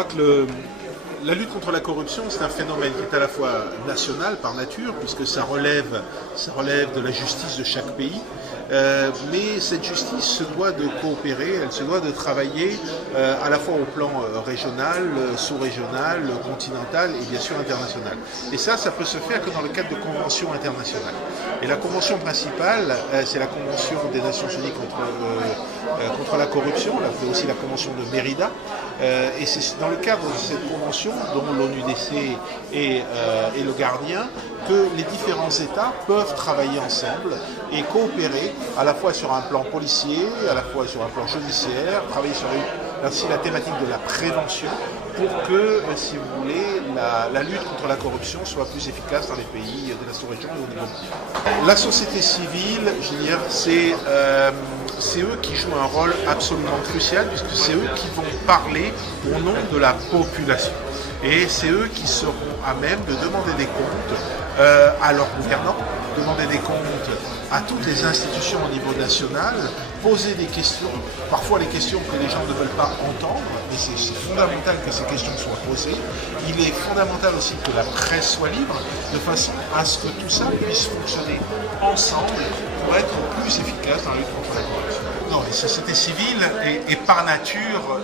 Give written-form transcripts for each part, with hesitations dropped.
crois que la lutte contre la corruption, c'est un phénomène qui est à la fois national par nature, puisque ça relève de la justice de chaque pays, mais cette justice se doit de coopérer, elle se doit de travailler à la fois au plan régional, sous-régional, continental et bien sûr international. Et ça peut se faire que dans le cadre de conventions internationales. Et la convention principale, c'est la Convention des Nations Unies contre la corruption, on l'appelle aussi la Convention de Mérida, et c'est dans le cadre de cette convention, dont l'ONUDC est le gardien, que les différents États peuvent travailler ensemble et coopérer à la fois sur un plan policier, à la fois sur un plan judiciaire, travailler sur aussi la thématique de la prévention pour que, si vous voulez, la lutte contre la corruption soit plus efficace dans les pays de la sous-région et au niveau mondial. La société civile, je veux dire, c'est eux qui jouent un rôle absolument crucial puisque c'est eux qui vont parler au nom de la population. Et c'est eux qui seront à même de demander des comptes à leurs gouvernants, demander des comptes à toutes les institutions au niveau national, poser des questions, parfois les questions que les gens ne veulent pas entendre, mais c'est fondamental que ces questions soient posées. Il est fondamental aussi que la presse soit libre, de façon à ce que tout ça puisse fonctionner ensemble pour être plus efficace dans la lutte contre la corruption. Non, les sociétés civiles est par nature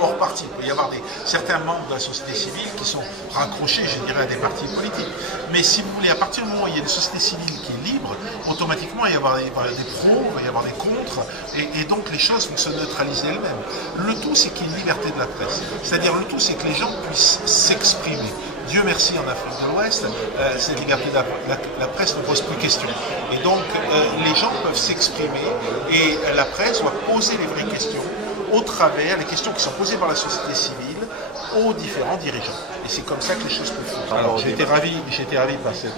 hors parti. Il peut y avoir certains membres de la société civile qui sont raccrochés, je dirais, à des partis politiques. Mais si vous voulez, à partir du moment où il y a une société civile qui est libre, automatiquement il va y avoir des pros, il va y avoir des contres, et donc les choses vont se neutraliser elles-mêmes. Le tout, c'est qu'il y ait une liberté de la presse. C'est-à-dire, le tout, c'est que les gens puissent s'exprimer. Dieu merci, en Afrique de l'Ouest, cette liberté de la presse ne pose plus question. Et donc, les gens peuvent s'exprimer et la presse doit poser les vraies questions au travers, les questions qui sont posées par la société civile aux différents dirigeants. Et c'est comme ça que les choses peuvent fonctionner. Alors, j'ai été ravi par cette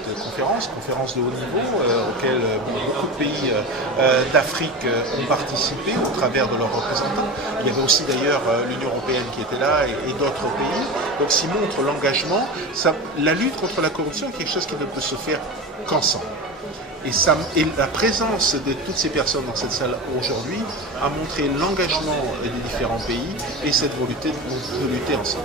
conférence de haut niveau, auquel beaucoup de pays d'Afrique ont participé au travers de leurs représentants. Il y avait aussi d'ailleurs l'Union européenne qui était là et d'autres pays. Donc, s'ils montrent l'engagement, la lutte contre la corruption est quelque chose qui ne peut se faire qu'ensemble. Et la présence de toutes ces personnes dans cette salle aujourd'hui a montré l'engagement des différents pays et cette volonté de lutter ensemble.